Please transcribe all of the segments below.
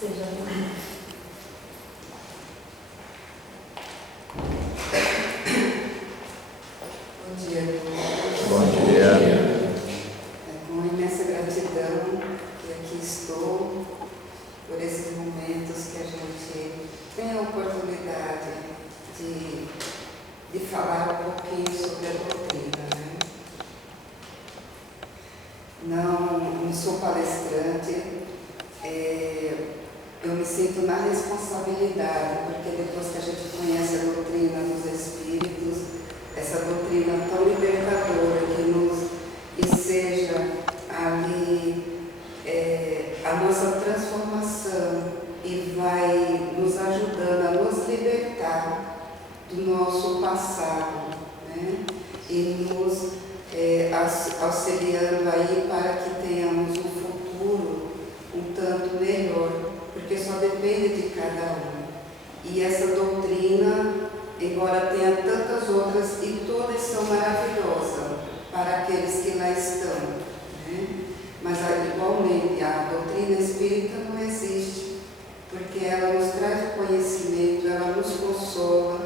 Seja bem-vindo. Bom dia. Bom dia. É com imensa gratidão que aqui estou, por esses momentos que a gente tem a oportunidade de falar um pouquinho sobre a doutrina, né? Não sou palestrante, eu me sinto na responsabilidade, porque depois que a gente conhece a doutrina dos Espíritos, essa doutrina tão libertadora que nos enseja ali a nossa transformação e vai nos ajudando a nos libertar do nosso passado, né? E nos auxiliando aí para que tenhamos um futuro um tanto melhor, porque só depende de cada um. E essa doutrina, embora tenha tantas outras, e todas são maravilhosas para aqueles que lá estão, né? Mas igualmente a doutrina espírita não existe, porque ela nos traz o conhecimento, ela nos consola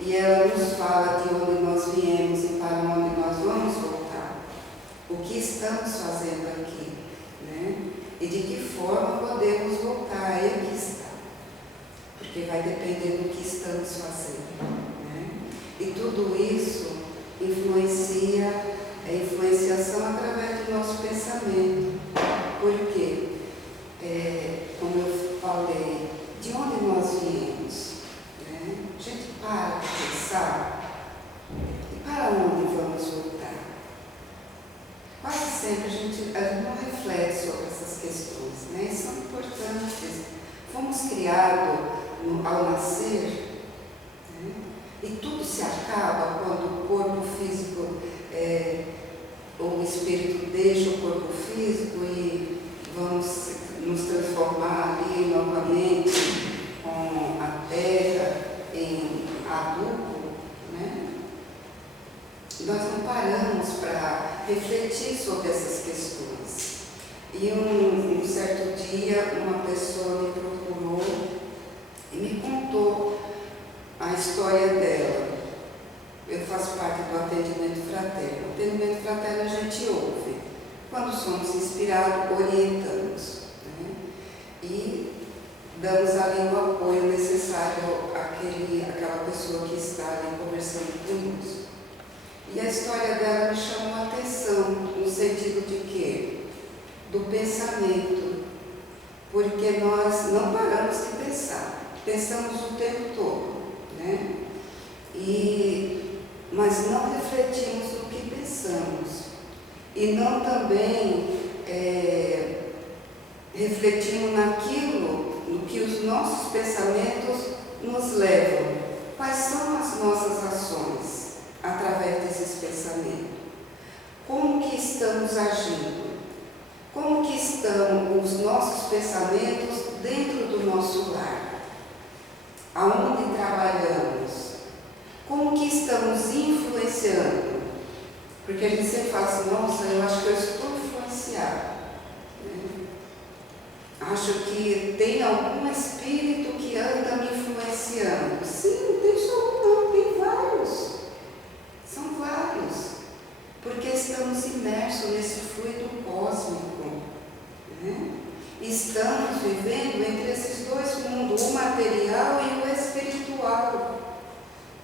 e ela nos fala de onde nós viemos e para onde nós vamos voltar, o que estamos fazendo aqui, né? E de que forma podemos voltar, aí aqui está, porque vai depender do que estamos fazendo, né? E tudo isso influencia, é influenciação através do nosso pensamento. Por quê? Como eu falei, de onde nós viemos, né? A gente para pensar, e para onde vamos voltar? Quase sempre a gente não reflete sobre essas questões, né? E são importantes. Fomos criados ao nascer, né? E tudo se acaba quando o corpo físico, o espírito deixa o corpo físico e vamos nos transformar ali novamente com a terra em adubo, né? Nós não paramos para refletir sobre essas questões. E um certo dia uma pessoa me procurou e me contou a história dela. Eu faço parte do atendimento fraterno. O atendimento fraterno a gente ouve. Quando somos inspirados, orientamos, né? E damos ali o apoio necessário àquela pessoa que está ali conversando conosco. E a história dela me chamou a atenção, no sentido de quê? Do pensamento. Porque nós não paramos de pensar. Pensamos o tempo todo, né? Mas não refletimos no que pensamos. E não também refletimos naquilo no que os nossos pensamentos nos levam. Quais são as nossas ações através desses pensamentos? Como que estamos agindo? Como que estão os nossos pensamentos dentro do nosso lar? Aonde trabalhamos? Como que estamos influenciando? Porque a gente sempre fala assim, nossa, eu acho que eu estou influenciado, né? Acho que tem algum espírito que anda me influenciando. Sim, não tem só um, não, tem vários. São vários. Porque estamos imersos nesse fluido cósmico, né? Estamos vivendo entre esses dois mundos, o material e o espiritual.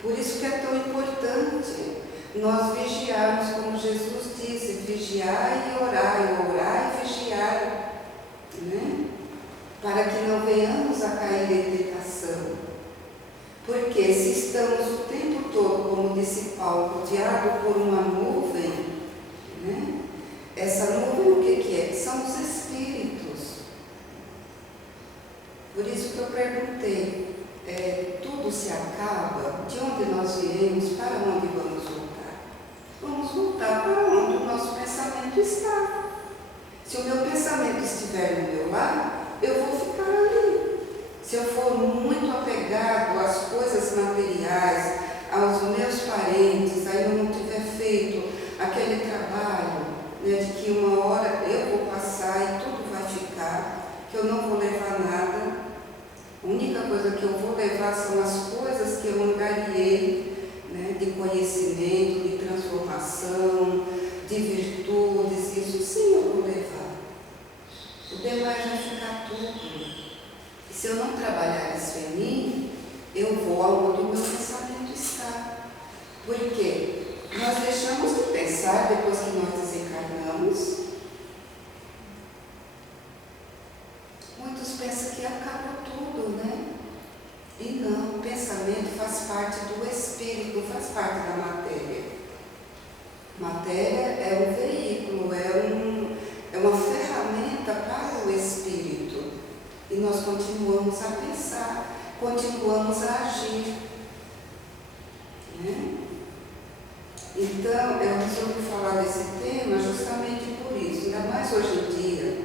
Por isso que é tão importante nós vigiarmos, como Jesus disse, vigiai e orai e vigiai, né? Para que não venhamos a cair em tentação. Porque se estamos o tempo todo, como disse Paulo, rodeados por uma nuvem, né? Essa nuvem o que é? São os espíritos. Por isso que eu perguntei, tudo se acaba? De onde nós viemos? Para onde vamos voltar? Vamos voltar para onde o nosso pensamento está. Se o meu pensamento estiver no meu lar, eu vou ficar ali. Se eu for muito apegado às coisas materiais, aos meus parentes, aí eu não tiver feito aquele trabalho, né, de que uma hora eu vou passar e tudo vai ficar, que eu não vou levar nada, Se eu não trabalhar isso em mim, eu vou aonde o meu pensamento está. Por quê? Nós deixamos de pensar depois que nós desencarnamos. Muitos pensam que acaba tudo, né? E não, o pensamento faz parte do espírito, faz parte da matéria. Matéria é um veículo, é uma ferramenta para o espírito. E nós continuamos a pensar, continuamos a agir. Né? Então, eu resolvi falar desse tema justamente por isso, ainda mais hoje em dia,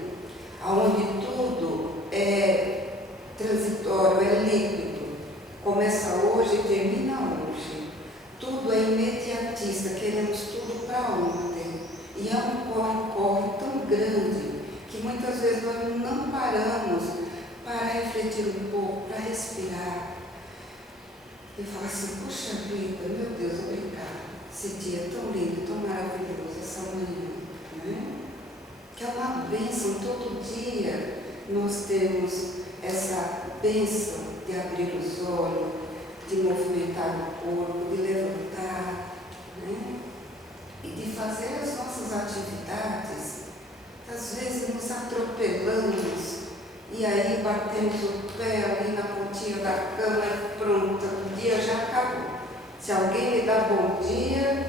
onde tudo é transitório, é líquido. Começa hoje e termina hoje. Tudo é imediatista, queremos tudo para ontem. E é um corre-corre tão grande que muitas vezes nós não paramos para refletir um pouco, para respirar. E falar assim, poxa vida, meu Deus, obrigada. Esse dia é tão lindo, tão maravilhoso, essa manhã. Né? Que é uma bênção, todo dia nós temos essa bênção de abrir os olhos, de movimentar o corpo, de levantar, né? E de fazer as nossas atividades. Às vezes nos atropelamos e aí batemos o pé ali na pontinha da cama e pronto, o dia já acabou. Se alguém me dá bom dia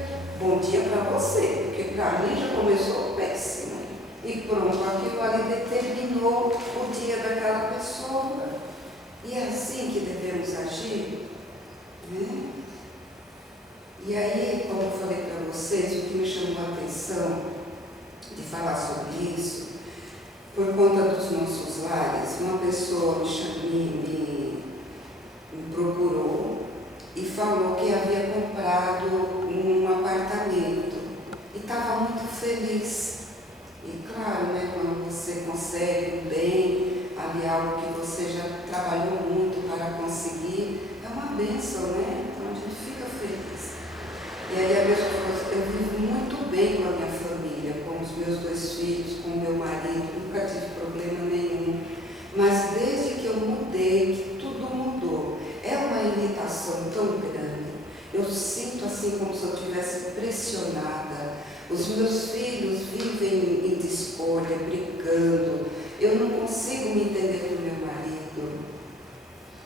para você, porque para mim já começou péssimo. E pronto, aquilo ali determinou o dia daquela pessoa. E é assim que devemos agir. Né? E aí, como eu falei para vocês, o que me chamou a atenção de falar sobre isso, por conta dos nossos lares, uma pessoa me procurou e falou que havia comprado um apartamento e estava muito feliz. E claro, né, quando você consegue um bem, ali algo que você já trabalhou muito para conseguir, é uma bênção, né? Então a gente fica feliz. E aí a pessoa falou assim, eu vivo muito bem com a minha família, com os meus 2 filhos, com o meu marido, nunca tive problema nenhum. Mas desde que eu mudei, que tudo mudou, é uma irritação tão grande. Eu sinto assim como se eu estivesse pressionada. Os meus filhos vivem em discórdia, brigando. Eu não consigo me entender com o meu marido.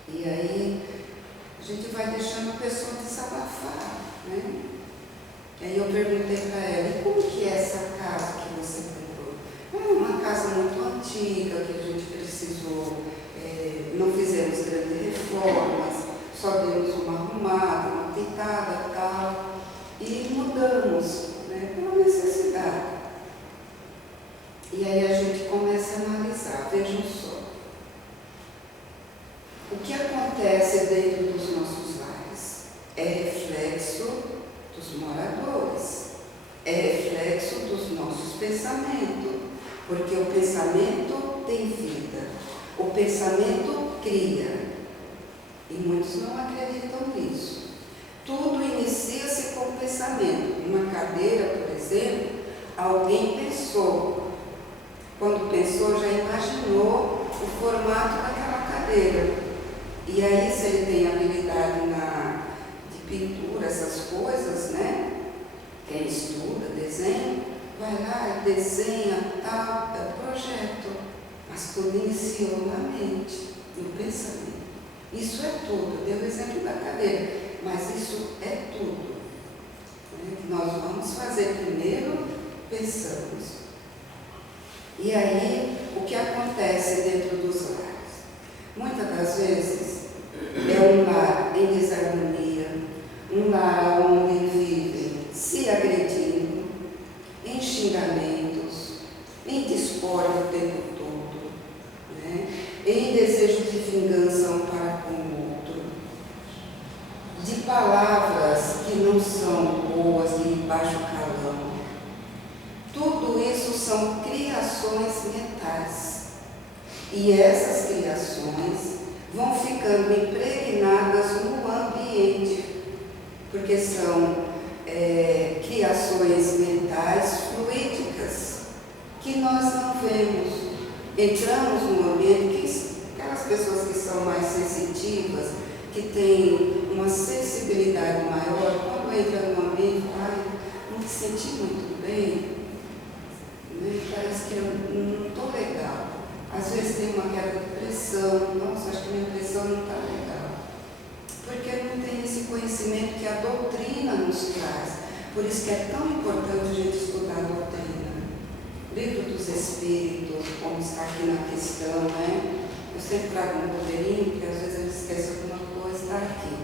E aí a gente vai deixando a pessoa desabafar, né? E aí eu perguntei para ela, e como que é essa casa que você comprou? É uma casa muito antiga, que a gente precisou, não fizemos grandes reformas, só demos uma arrumada, uma pintada e tal, e mudamos, né, pela necessidade. E aí a gente começa a analisar, vejam só, o que acontece dentro dos nossos lares é reflexo dos moradores, é reflexo dos nossos pensamentos, porque o pensamento tem vida, o pensamento cria, e muitos não acreditam nisso. Tudo inicia-se com o pensamento. Uma cadeira, por exemplo, alguém pensou. Quando pensou, já imaginou o formato daquela cadeira. E aí, se ele tem habilidade de pintura, essas coisas, né? Quem estuda, desenha, vai lá e desenha, tal, é o projeto. Mas tudo iniciou na mente, no pensamento. Isso é tudo. Deu o exemplo da cadeira, mas isso é tudo. Nós vamos fazer primeiro, pensamos. E aí, o que acontece dentro dos lares? Muitas das vezes, é um lar em desarmonia, um lar onde vivem se agredindo, em xingamentos, em discórdia o tempo todo, né? Em desejo de vingança um para com o outro, de palavras que não são boas, de baixo calão. Tudo isso são criações mentais. E essas criações vão ficando impregnadas no ambiente, porque são criações mentais fluídicas que nós não vemos. Entramos num ambiente que aquelas pessoas que que tem uma sensibilidade maior, quando entra no ambiente, não me senti muito bem, né? Parece que eu não estou legal. Às vezes tem uma queda de pressão, nossa, acho que minha pressão não está legal. Porque não tem esse conhecimento que a doutrina nos traz. Por isso que é tão importante a gente estudar a doutrina. Livro dos Espíritos, como está aqui na questão, né? Eu sempre trago um roteirinho, porque às vezes eu esqueço alguma coisa, está aqui.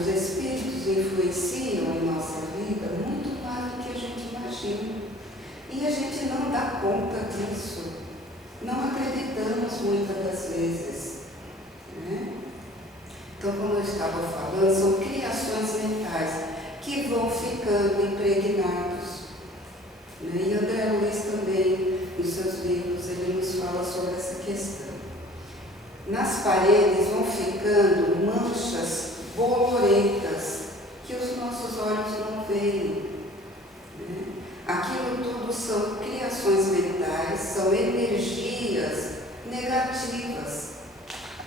Os Espíritos influenciam em nossa vida muito mais do que a gente imagina. E a gente não dá conta disso. Não acreditamos muitas das vezes, né? Então, como eu estava falando, são criações mentais que vão ficando impregnados, né? E André Luiz também, nos seus livros, ele nos fala sobre essa questão. Nas paredes vão ficando manchas bolorentas que os nossos olhos não veem, né? Aquilo tudo são criações mentais, são energias negativas.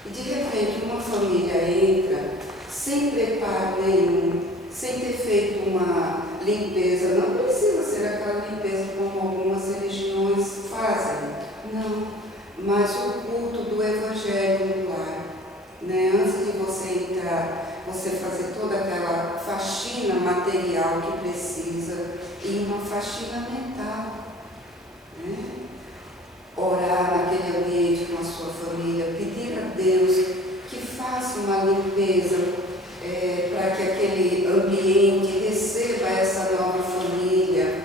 E de repente uma família entra sem preparo nenhum, sem ter feito uma limpeza. Não precisa ser aquela limpeza como algumas religiões fazem, não. Mas o culto do Evangelho no lar, né? Antes de você entrar, você fazer toda aquela faxina material que precisa e uma faxina mental, né? Orar naquele ambiente com a sua família, pedir a Deus que faça uma limpeza para que aquele ambiente receba essa nova família,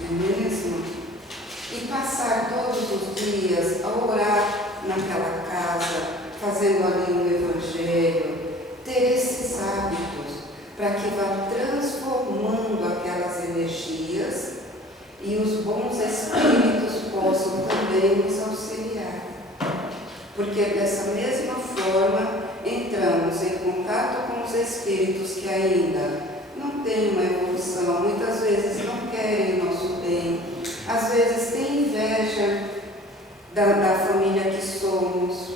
não é mesmo? E passar todos os dias a orar naquela casa, fazendo ali um Evangelho, ter esses hábitos para que vá transformando aquelas energias e os bons espíritos possam também nos auxiliar. Porque dessa mesma forma entramos em contato com os espíritos que ainda não têm uma evolução, muitas vezes não querem o nosso bem, às vezes têm inveja da família que somos,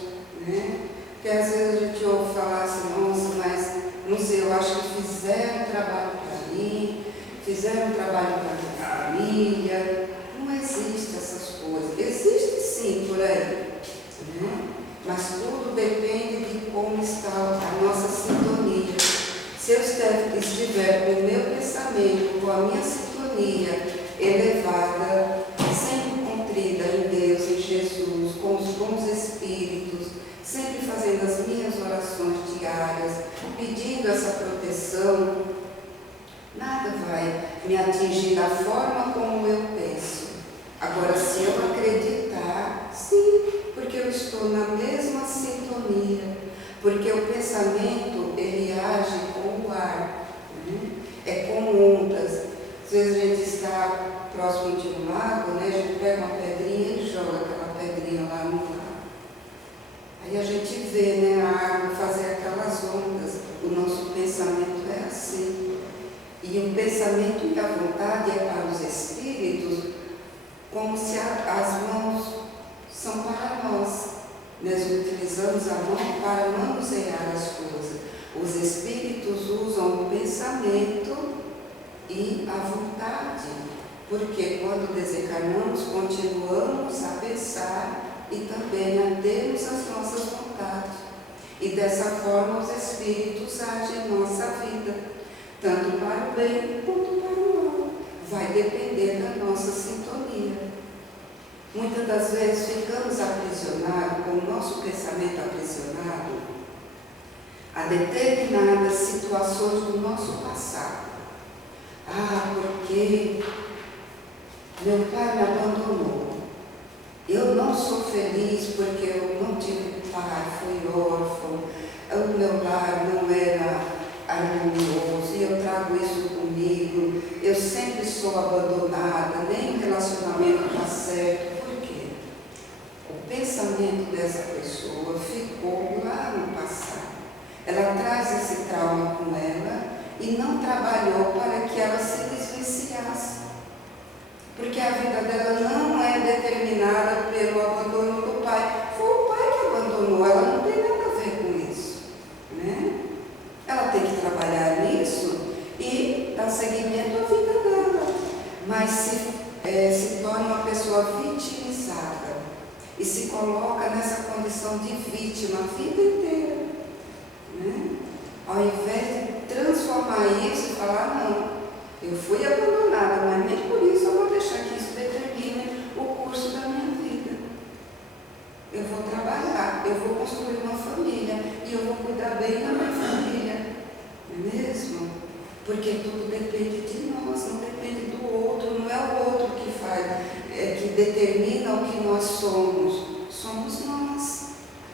né? Porque às vezes a gente ouve falar assim, nossa, mas não sei, eu acho que fizeram trabalho para mim, fizeram trabalho para minha família. Não existe essas coisas. Existe sim por aí, né? Mas tudo depende de como está a nossa sintonia. Se eu estiver com o meu pensamento, com a minha sintonia elevada, sempre contrida em Deus, em Jesus, com os bons espíritos, sempre fazendo as minhas orações diárias, pedindo essa proteção, nada vai me atingir da forma como eu penso. Agora, se eu acreditar, sim, porque eu estou na mesma sintonia, porque o pensamento, ele age com o ar, né? É com ondas. Às vezes a gente está próximo de um lago, né? A gente pega uma pedrinha e joga aquela pedrinha lá no lago. Aí a gente vê, né, a água fazer aquelas ondas. O nosso pensamento é assim. E o pensamento e a vontade é para os espíritos como se as mãos são para nós. Nós utilizamos a mão para manusear as coisas. Os espíritos usam o pensamento e a vontade, porque quando desencarnamos, continuamos a pensar e também a termos as nossas vontades. E dessa forma os espíritos agem em nossa vida, tanto para o bem quanto para o mal. Vai depender da nossa sintonia. Muitas das vezes ficamos aprisionados, com o nosso pensamento aprisionado, a determinadas situações do nosso passado. Porque meu pai me abandonou. Eu não sou feliz porque eu não tive pai, fui órfão, o meu lar não era harmonioso e eu trago isso comigo. Eu sempre sou abandonada, nem o relacionamento está certo. Por quê? O pensamento dessa pessoa ficou lá no passado. Ela traz esse trauma com ela e não trabalhou para que ela se desvencilhasse. Porque a vida dela não é determinada pelo abandono do pai. Foi o pai que abandonou, ela não tem nada a ver com isso. condição de vítima a vida inteira. Né? Ao invés de transformar isso e falar, não, eu fui abandonada, mas nem por isso eu vou deixar que isso determine o curso da minha vida. Eu vou trabalhar, eu vou construir uma família e eu vou cuidar bem da minha família. Não é mesmo? Porque tudo depende de nós, não depende do outro, não é o outro que faz, que determina o que nós somos. Somos nós,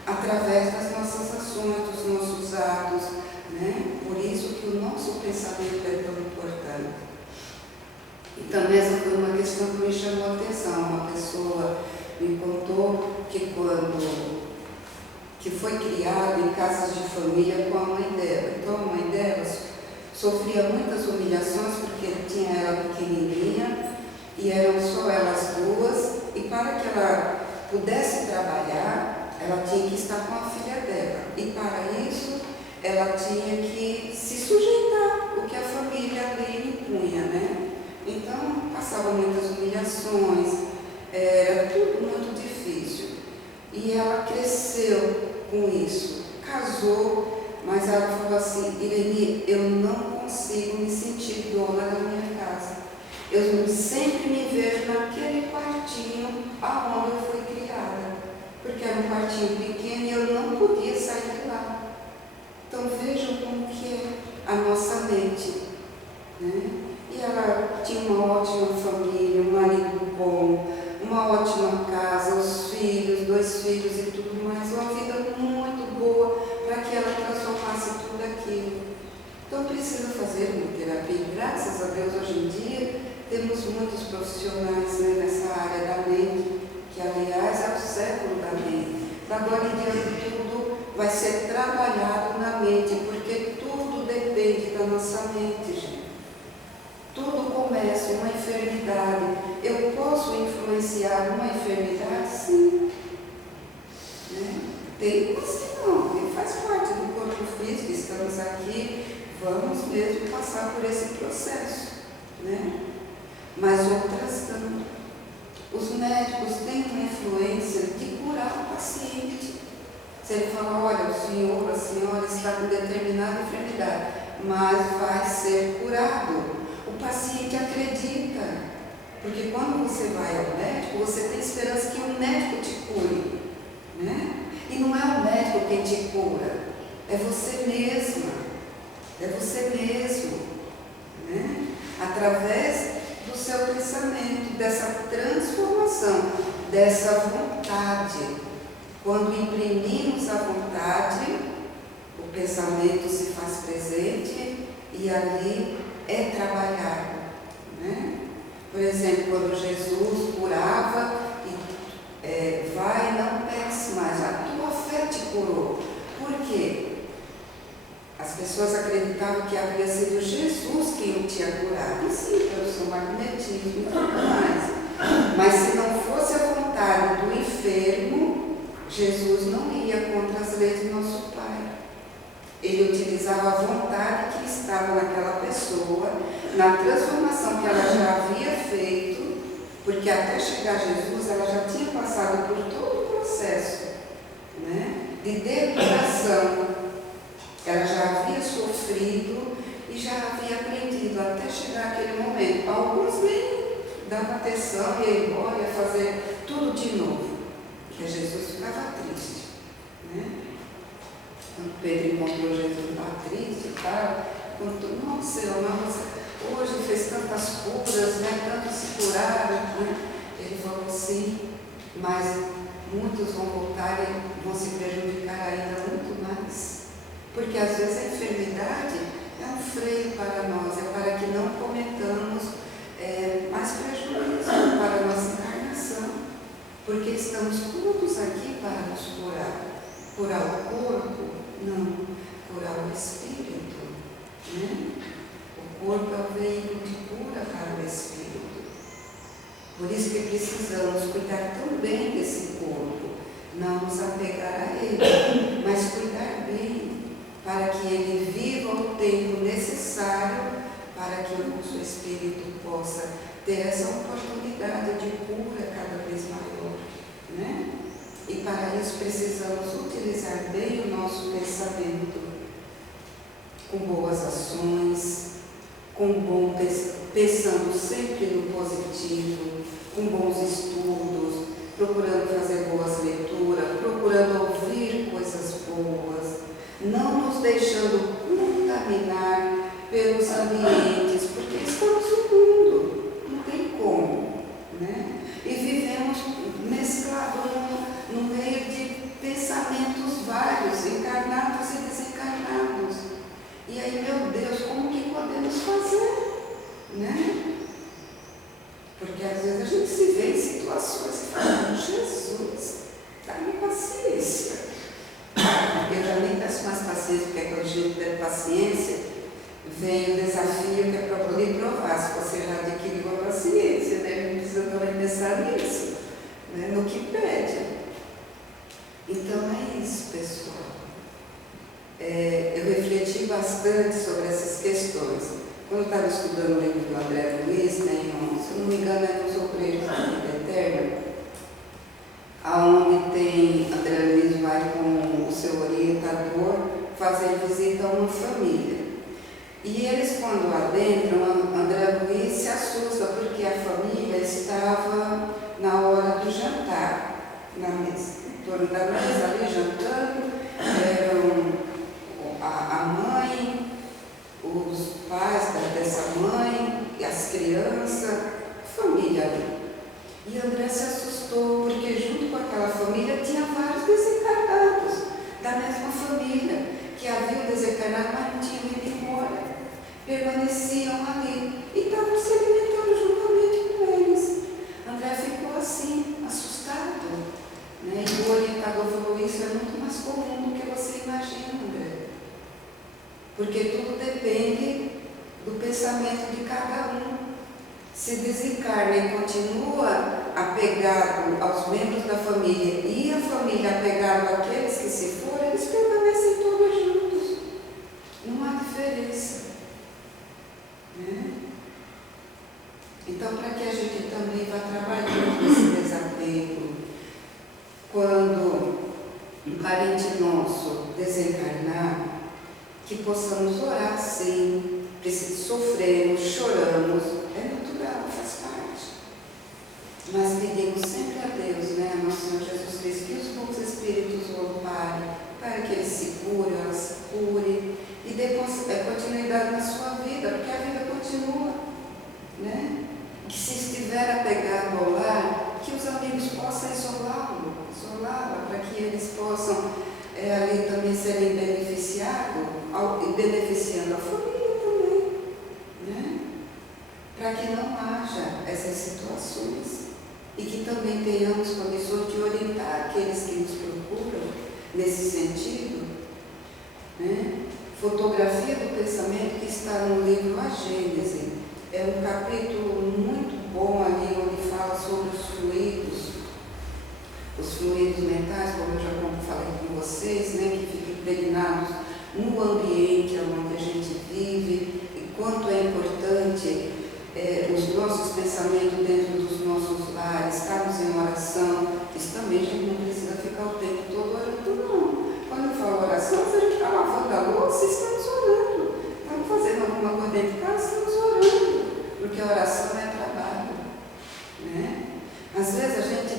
através das nossas ações, dos nossos atos. Né? Por isso que o nosso pensamento é tão importante. E também essa foi uma questão que me chamou a atenção. Uma pessoa me contou que que foi criada em casas de família com a mãe dela. Então a mãe dela sofria muitas humilhações porque tinha ela pequenininha e eram só elas duas, e para que ela pudesse trabalhar, ela tinha que estar com a filha dela, e para isso ela tinha que se sujeitar o que a família ali impunha, né? Então passava muitas humilhações, era tudo muito difícil, e ela cresceu com isso, casou, mas ela falou assim: Irene, eu não consigo me sentir dona da minha casa. Eu sempre me vejo naquele quartinho aonde eu fui criada, porque era um quartinho pequeno e eu não podia sair de lá. Então vejam como que é a nossa mente. Né? E ela tinha uma ótima família, um marido bom, uma ótima casa, os filhos, 2 filhos e tudo mais, uma vida muito boa para que ela transformasse tudo aquilo. Então precisa fazer uma terapia, e graças a Deus hoje em dia temos muitos profissionais, né, nessa área da mente, que aliás é o século da mente. Da agora em diante tudo vai ser trabalhado na mente, porque tudo depende da nossa mente, gente. Tudo começa, uma enfermidade. Eu posso influenciar uma enfermidade? Sim. Né? Tem umas que não, que faz parte do corpo físico, estamos aqui, vamos mesmo passar por esse processo. Né? Mas outras não. Os médicos têm uma influência de curar o paciente. Se ele falar, olha, o senhor, a senhora está com determinada enfermidade, mas vai ser curado. O paciente acredita, porque quando você vai ao médico, você tem esperança que o médico te cure, né? E não é o médico quem te cura, é você mesma, é você mesmo, né? Através do seu pensamento, dessa transformação, dessa vontade. Quando imprimimos a vontade, o pensamento se faz presente e ali é trabalhado, né? Por exemplo, quando Jesus curava e vai, não peques mais, a tua fé te curou. Por quê? As pessoas acreditavam que havia sido Jesus quem o tinha curado, e sim, pelo seu magnetismo e tudo mais. Mas se não fosse a vontade do enfermo, Jesus não ia contra as leis do nosso Pai. Ele utilizava a vontade que estava naquela pessoa, na transformação que ela já havia feito, porque até chegar a Jesus, ela já tinha passado por todo o processo, né, de depuração. Ela já havia sofrido e já havia aprendido até chegar aquele momento. Alguns nem davam atenção, ia embora, ia fazer tudo de novo, porque Jesus ficava triste, né? Quando Pedro encontrou Jesus, estava triste e tal, contou, nossa, Senhor, mas hoje fez tantas curas, né? Tantos se curaram, né? Ele falou assim, mas muitos vão voltar e vão se prejudicar ainda muito mais. Porque às vezes a enfermidade é um freio para nós, é para que não cometamos mais prejuízo para a nossa encarnação. Porque estamos todos aqui para nos curar. Curar o corpo? Não. Curar o espírito. Né? O corpo é o veículo de cura para o espírito. Por isso que precisamos cuidar tão bem desse corpo. Não nos apegar a ele, mas cuidar bem, para que ele viva o tempo necessário para que o nosso espírito possa ter essa oportunidade de cura cada vez maior, né? E para isso precisamos utilizar bem o nosso pensamento, com boas ações, pensando sempre no positivo, com bons estudos, procurando fazer boas leituras, procurando ouvir coisas boas, não nos deixando contaminar pelos ambientes, porque estamos no mundo, não tem como, né? E vivemos mesclados no meio de pensamentos vários, encarnados e desencarnados. E aí, meu Deus, como que podemos fazer, né? Porque às vezes a gente se vê em situações e fala, Jesus, dá-me paciência. Eu já nem peço mais paciência, porque quando a gente tem paciência, vem o desafio que é para poder provar se você já adquiriu a paciência, né? A gente precisa também pensar nisso, né? No que pede. Então é isso, pessoal. Eu refleti bastante sobre essas questões. Quando eu estava estudando o livro do André Luiz, se eu não me engano, é Nos Obreiros da Vida Eterna, onde tem André Luiz vai com o seu orientador fazer visita a uma família. E eles, quando adentram, André Luiz se assusta porque a família estava na hora do jantar, na mesa, em torno da mesa ali jantando, eram a mãe, os pais dessa mãe, as crianças, família ali. E André se assustou, porque junto com aquela família tinha vários desencarnados da mesma família, que haviam desencarnado, mas não tinham ido embora. Permaneciam ali e estavam se alimentando juntamente com eles. André ficou assim, assustado, né? E o orientador falou, isso é muito mais comum do que você imagina, André. Porque tudo depende do pensamento de cada um. Se desencarna e continua apegado aos membros da família e a família apegada àqueles que se foram, eles permanecem todos juntos. Não há diferença, né? Então, para que a gente também vá trabalhando esse desapego, quando um parente nosso desencarnar, que possamos orar sim, sofremos, choramos, é natural, faz parte. Mas pedimos sempre a Deus, né, a nosso Senhor Jesus Cristo, que os bons espíritos o amparem, para que ele se cure, ela se cure, e dê continuidade na sua vida, porque a vida continua, né? Que se estiver apegado ao lar, que os amigos possam isolá-la, para que eles possam ali também serem beneficiados, e beneficiando a família também, né? Para que não haja essas situações e que também tenhamos condições de orientar aqueles que nos procuram nesse sentido, né? Fotografia do pensamento, que está no livro A Gênese, é um capítulo muito bom ali, onde fala sobre os fluidos mentais, como eu já falei com vocês, né, que ficam impregnados no ambiente onde a gente vive, e quanto é importante os nossos pensamentos dentro dos nossos lares, estarmos em oração. Isso também a gente não precisa ficar o tempo todo orando, não. Quando eu falo oração, se a gente está lavando a louça, estamos orando. Estamos fazendo alguma coisa dentro de casa, estamos orando, porque a oração é trabalho, né? Às vezes a gente,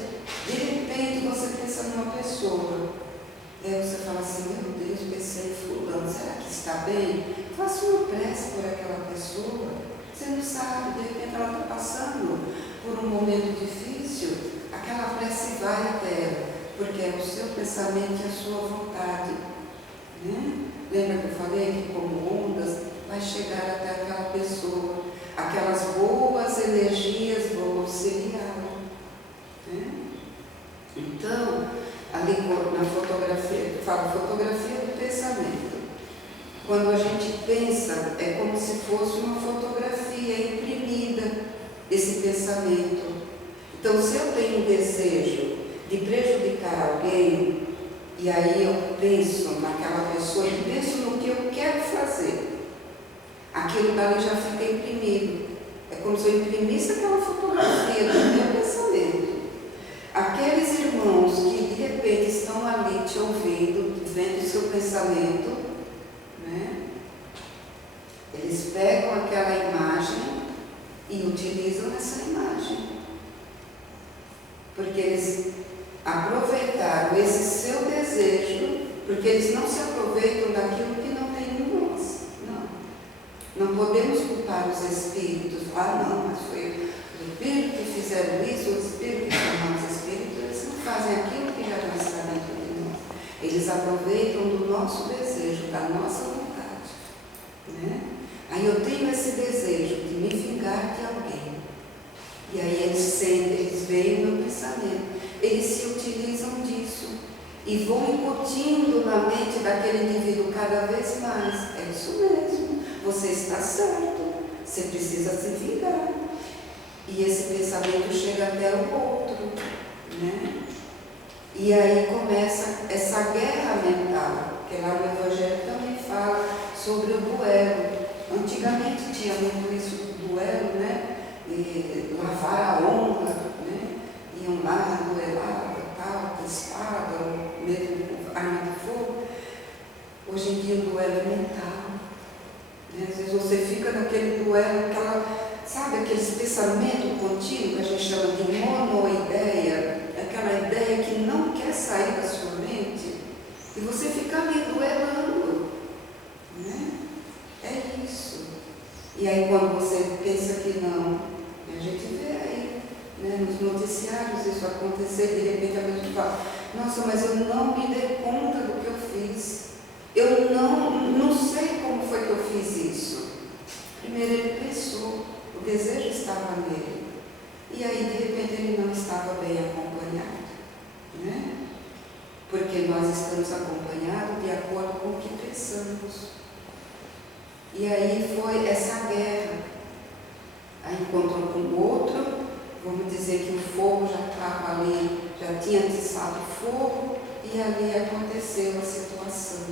de repente, você pensa numa pessoa, aí você fala assim, meu Deus, pensei em fulano, será que está bem? Faça uma prece por aquela pessoa. Você não sabe, de repente ela está passando por um momento difícil, aquela prece vai até ela, porque é o seu pensamento e a sua vontade, né? Lembra que eu falei que como ondas vai chegar até aquela pessoa, aquelas boas energias vão auxiliá-la, né? Então, ali na fotografia, fala fotografia do pensamento. Quando a gente pensa, é como se fosse uma fotografia imprimida, esse pensamento. Então, se eu tenho um desejo de prejudicar alguém, e aí eu penso naquela pessoa e penso no que eu quero fazer, aquilo dali já fica imprimido. É como se eu imprimisse aquela fotografia do meu pensamento. Aqueles irmãos que de repente estão ali te ouvindo, vendo o seu pensamento, né? Eles pegam aquela imagem e utilizam essa imagem. Porque eles aproveitaram esse seu desejo, porque eles não se aproveitam daquilo que não tem em nós. Não podemos culpar os espíritos. Não, mas foi os espíritos que fizeram isso, os espíritos que são os espíritos, eles não fazem aquilo que já não está dentro de nós. Eles aproveitam do nosso desejo, da nossa vontade. Né? Aí eu tenho esse desejo de me vingar de alguém. E aí eles sentem, eles veem o meu pensamento. Eles se utilizam disso. E vão incutindo na mente daquele indivíduo cada vez mais. É isso mesmo, você está certo, você precisa se vingar. E esse pensamento chega até o outro, né? E aí começa essa guerra mental, que lá no Evangelho também fala sobre o duelo. Antigamente tinha muito isso do duelo, né? E lavar a honra, né? Iam lá, duelavam, tal, com espada, mesmo com arma de fogo. Hoje em dia o duelo é mental. Né? Às vezes você fica naquele duelo, sabe aquele pensamento contínuo que a gente chama de monoideia, aquela ideia que não quer sair da sua mente, e você fica ali duelando. Né? É isso. E aí quando você pensa que não, a gente vê aí, né, nos noticiários isso acontecer, de repente a pessoa fala, nossa, mas eu não me dei conta do que eu fiz. Eu não sei como foi que eu fiz isso. Primeiro ele pensou, o desejo estava nele. E aí de repente ele não estava bem acompanhado. Né? Porque nós estamos acompanhados de acordo com o que pensamos. E aí foi essa guerra. Aí encontrou com o outro, vamos dizer que o fogo já estava ali, já tinha atiçado o fogo, e ali aconteceu a situação.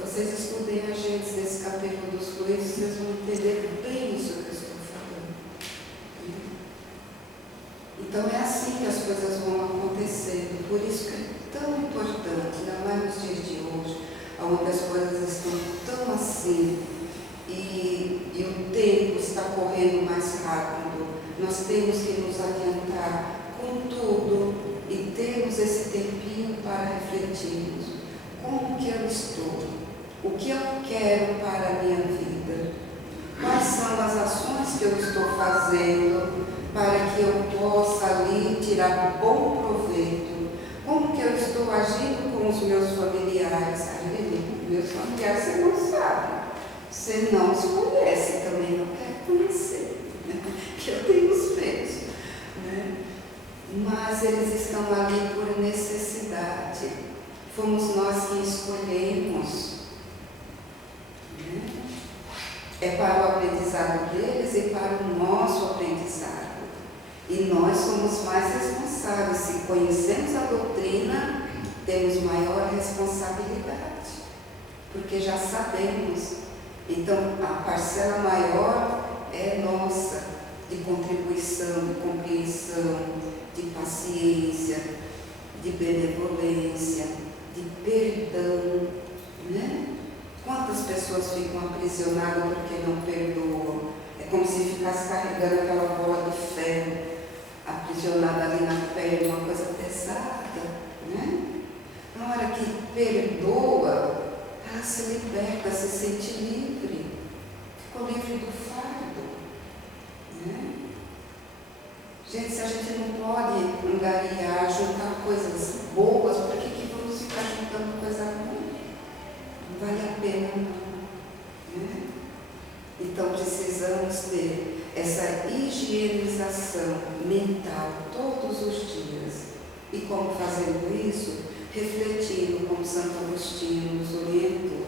Vocês estudem a Gênesis desse capítulo dos fluidos, vocês vão entender bem isso que eu estou falando. Então é assim que as coisas vão acontecendo, por isso que é tão importante, ainda mais nos dias de hoje, onde as coisas estão tão assim, e o tempo está correndo mais rápido, nós temos que nos adiantar com tudo e termos esse tempinho para refletirmos. Como que eu estou? O que eu quero para a minha vida? Quais são as ações que eu estou fazendo para que eu possa ali tirar bom proveito? Como que eu estou agindo com os meus familiares? Meus familiares você não sabe. Você não os conhece, também não quer conhecer. Que eu tenho os meus. Né? Mas eles estão ali por necessidade. Fomos nós que escolhemos. Né? É para o aprendizado deles e para o nosso aprendizado. E nós somos mais responsáveis. Se conhecemos a doutrina, temos maior responsabilidade. Porque já sabemos. Então, a parcela maior é nossa, de contribuição, de compreensão, de paciência, de benevolência, de perdão, né? Quantas pessoas ficam aprisionadas porque não perdoam? É como se ficasse carregando aquela bola de ferro, aprisionada ali na perna, uma coisa pesada, né? Na hora que perdoa, ela se liberta, se sente livre, ficou livre do fardo. Né? Gente, se a gente não pode angariar, juntar coisas boas, por que vamos ficar juntando coisa ruim? Não vale a pena, não. Né? Então precisamos ter essa higienização mental todos os dias. E como fazendo isso? Refletindo como Santo Agostinho nos orientou.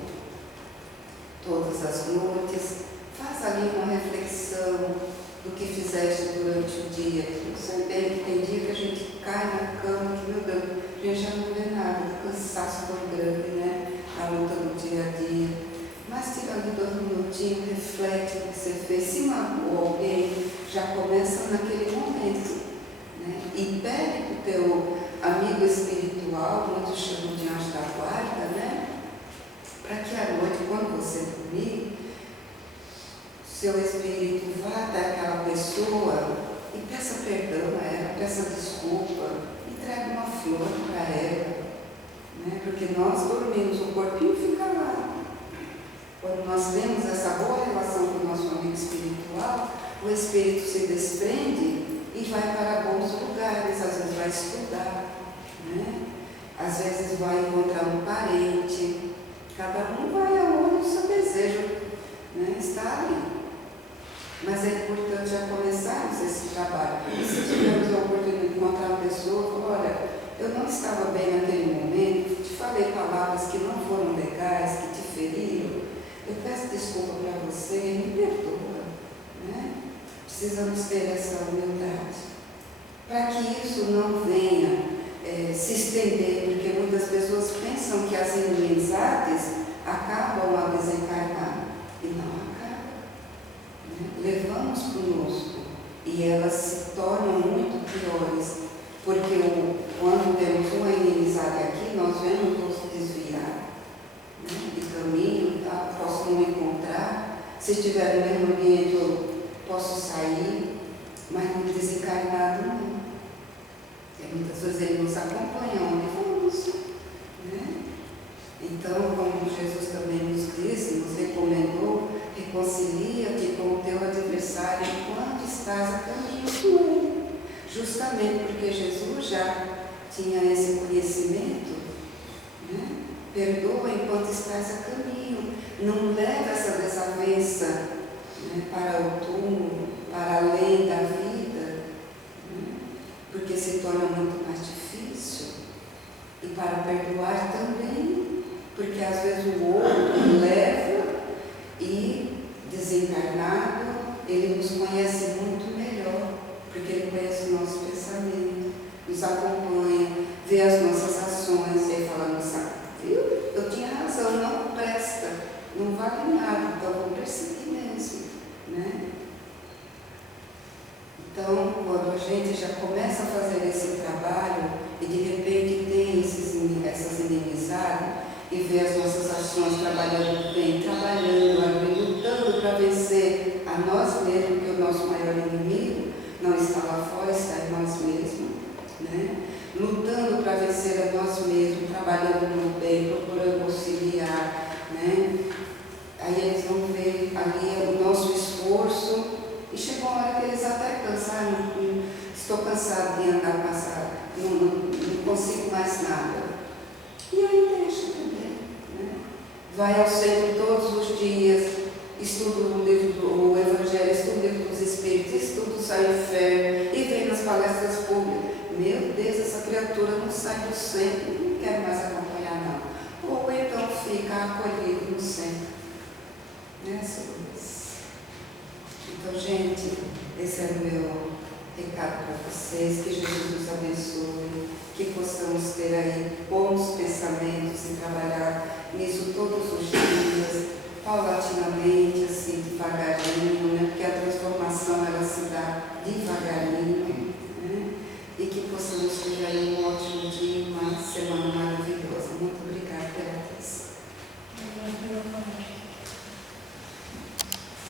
Todas as noites, faz ali uma reflexão do que fizeste durante o dia. Não sei bem, tem dia que a gente cai na cama, que, meu Deus, a gente já não vê nada, o cansaço tão grande, né? A luta do dia a dia. Mas tira ali 2 minutinhos, reflete o que você fez. Se magoou alguém, já começa naquele momento. pessoa e peça perdão a ela, peça desculpa, entregue uma flor para ela, né? Porque nós dormimos, o corpinho fica lá. Quando nós temos essa boa relação com o nosso amigo espiritual, o espírito se desprende e vai para bons lugares, às vezes vai estudar, né? Às vezes vai encontrar um parente, cada um vai aonde o seu desejo, né, está ali. Mas é importante já começarmos esse trabalho. E se tivermos a oportunidade de encontrar uma pessoa, olha, eu não estava bem naquele momento, te falei palavras que não foram legais, que te feriram, eu peço desculpa para você, me perdoa, né? Precisamos ter essa humildade, para que isso não venha se estender, porque muitas pessoas pensam que as inimizades acabam ao desencarnar, e não acabam, né? Levamos conosco, e elas se tornam muito piores, porque quando temos uma inimizade aqui, nós vemos nos desviar, né, de caminho, tá? Posso não encontrar, se estiver no mesmo ambiente eu posso sair, mas no desencarnado não. E muitas vezes ele nos acompanha onde vamos, né? Então, como Jesus também nos disse, nos recomendou, reconcilia-te com o teu adversário enquanto estás a caminho com ele. Justamente porque Jesus já tinha esse conhecimento, né? Perdoa enquanto estás a caminho. Não leva essa desavença, né, para o túmulo, para além da vida, né? Porque se torna muito mais difícil. E para perdoar também, porque às vezes o outro leva e, desencarnado, ele nos conhece muito melhor, porque ele conhece o nosso pensamento, nos acompanha, vê as nossas ações, e ele fala, nossa, viu? Eu tinha razão, não presta, não vale nada, então vou perseguir mesmo, né? Então, quando a gente já começa a fazer esse trabalho e de repente tem essas inimizades e vê as nossas ações trabalhando bem, lutando para vencer a nós mesmos, porque o nosso maior inimigo não está lá fora, está em nós mesmos, né? Lutando para vencer a nós mesmos, trabalhando no bem, procurando auxiliar, né? Aí eles vão ver ali o nosso esforço e chegou uma hora que eles até cansaram, estou cansado de andar passado, não consigo mais nada. E aí deixa também, né? Vai ao centro todos os dias, estuda o livro, o Evangelho, estuda o livro dos Espíritos, estuda o Sai Inferno e vem nas palestras públicas. Meu Deus, essa criatura não sai do centro, não quero mais acompanhar não. Ou então fica acolhido no centro. Né, senhores? Então, gente, esse é o meu recado para vocês, que Jesus nos abençoe, que possamos ter aí bons pensamentos e trabalhar nisso todos os dias, paulatinamente, assim, devagarinho, né? Porque a transformação ela se dá devagarinho, né? E que possamos ter aí um ótimo dia, uma semana maravilhosa.